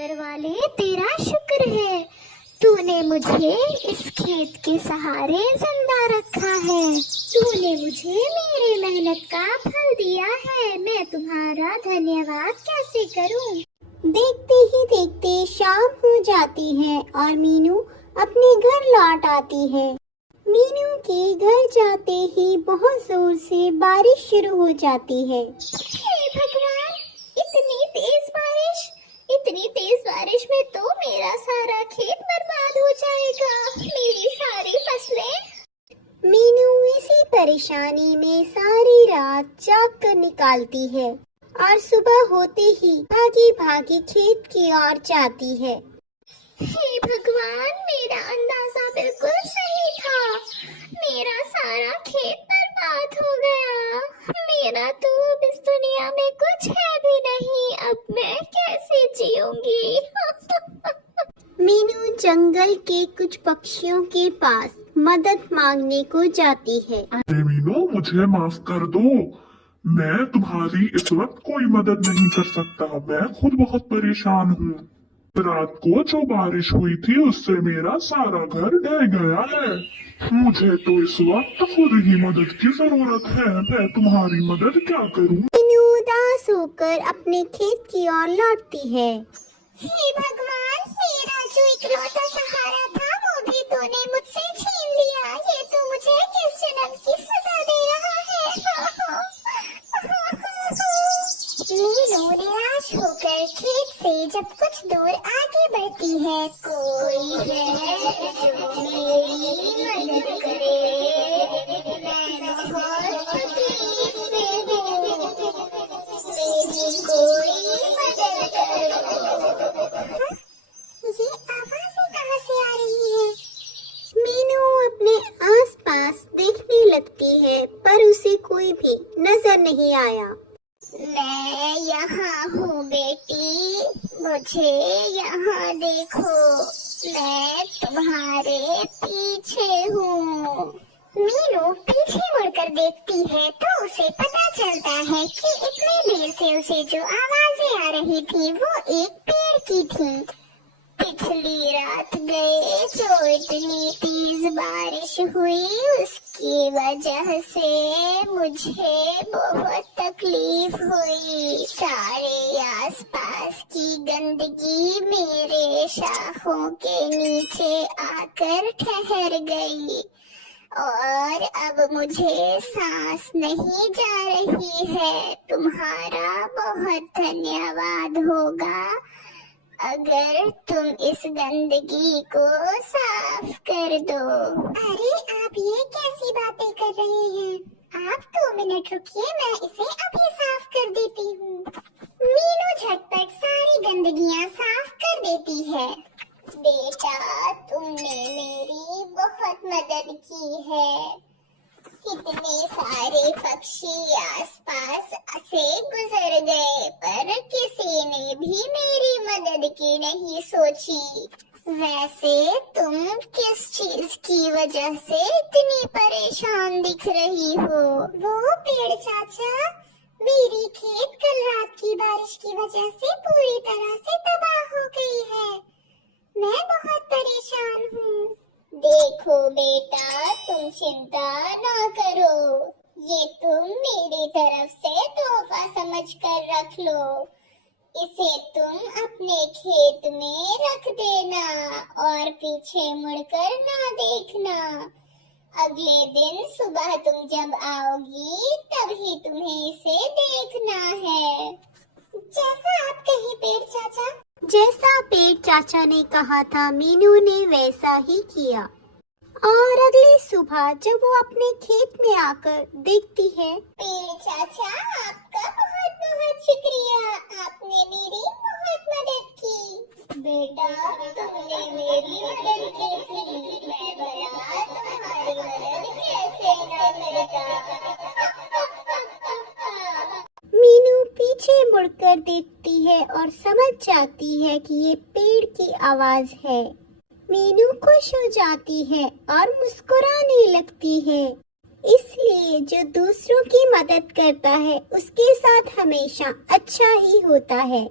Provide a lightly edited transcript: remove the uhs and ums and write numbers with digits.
ऊपर वाले तेरा शुक्र है, तूने मुझे इस खेत के सहारे जिंदा रखा है। तूने मुझे मेरी मेहनत का फल दिया है, मैं तुम्हारा धन्यवाद कैसे करूं। देखते ही देखते शाम हो जाती है और मीनू अपने घर लौट आती है। मीनू के घर जाते ही बहुत जोर से बारिश शुरू हो जाती है। हे भगवान, इतनी तेज बारिश में तो मेरा सारा खेत बर्बाद हो जाएगा, मेरी सारी फसलें। मीनू इसी परेशानी में सारी रात जाग कर निकालती है और सुबह होते ही भागी भागी खेत की ओर जाती है। हे भगवान, मेरा अंदाजा बिल्कुल सही था, मेरा सारा खेत बर्बाद हो गया। मेरा तो अब इस दुनिया में कुछ है भी नहीं, अब मैं कैसे जीऊंगी। मीनू जंगल के कुछ पक्षियों के पास मदद मांगने को जाती है। मीनू, मुझे माफ कर दो, मैं तुम्हारी इस वक्त कोई मदद नहीं कर सकता। मैं खुद बहुत परेशान हूँ। रात को जो बारिश हुई थी उससे मेरा सारा घर ढह गया है। मुझे तो इस वक्त खुद ही मदद की जरूरत है। मैं तुम्हारी मदद क्या करूँ। मीनू उदास होकर अपने खेत की ओर लौटती है। हे भगवान, मेरा जो इकलौता सहारा था वो भी तूने मुझसे छीन लिया। ये तो मुझे किस जन्म की सजा दे रहा है। मीनू निराश होकर खेत से जब कुछ दूर आगे बढ़ती है, कोई है जो मेरी मदद करे, मैं बहुत तकलीफ में हूँ, मेरी कोई मदद करो। ये आवाजें कहाँ से आ रही है? मीनू अपने आसपास देखने लगती है पर उसे कोई भी नजर नहीं आया। मैं यहाँ हूँ बेटी, मुझे यहाँ देखो, मैं तुम्हारे पीछे हूँ। मीनू पीछे मुड़कर देखती है तो उसे पता चलता है कि इतने देर से उसे जो आवाजें आ रही थी वो एक पेड़ की थी। पिछली रात गए जो इतनी तेज बारिश हुई उसकी वजह से मुझे बहुत तकलीफ हुई। सारे आसपास की गंदगी मेरे शाखों के नीचे आकर ठहर गई और अब मुझे सांस नहीं जा रही है। तुम्हारा बहुत धन्यवाद होगा अगर तुम इस गंदगी को साफ कर दो। अरे आप ये कैसी बातें कर रहे हैं? आप 2 मिनट रुकिए, मैं इसे अभी साफ कर देती हूँ। मीनू झटपट सारी गंदगियाँ साफ कर देती है। बेटा, तुमने मेरी बहुत मदद की है। कितने सारे पक्षी आसपास से गुजर गए पर किसी ने भी मेरी मदद की नहीं सोची। वैसे तुम किस चीज की वजह से इतनी परेशान दिख रही हो? वो पेड़ चाचा, मेरी खेत कल रात की बारिश की वजह से पूरी तरह से तबाह हो गई है। मैं बहुत परेशान हूँ। देखो बेटा, तुम चिंता ना करो, ये तुम मेरी तरफ से तोहफा समझकर रख लो। इसे तुम अपने खेत में रख देना और पीछे मुड़कर ना देखना। अगले दिन सुबह तुम जब आओगी तभी तुम्हें इसे देखना है। जैसा आप कहे पेड़ चाचा। जैसा पेड़ चाचा ने कहा था मीनू ने वैसा ही किया और अगली सुबह जब वो अपने खेत में आकर देखती है, पेड़ चाचा, आपका बहुत बहुत शुक्रिया, आपने मेरी बहुत मदद की। बेटा, तुमने मेरी मदद की थी, मैं भला तुम्हारी मदद कैसे न करता। मीनू पीछे मुड़कर देखती है और समझ जाती है कि ये पेड़ की आवाज है। मीनू खुश हो जाती है और मुस्कुराने लगती है। इसलिए जो दूसरों की मदद करता है उसके साथ हमेशा अच्छा ही होता है।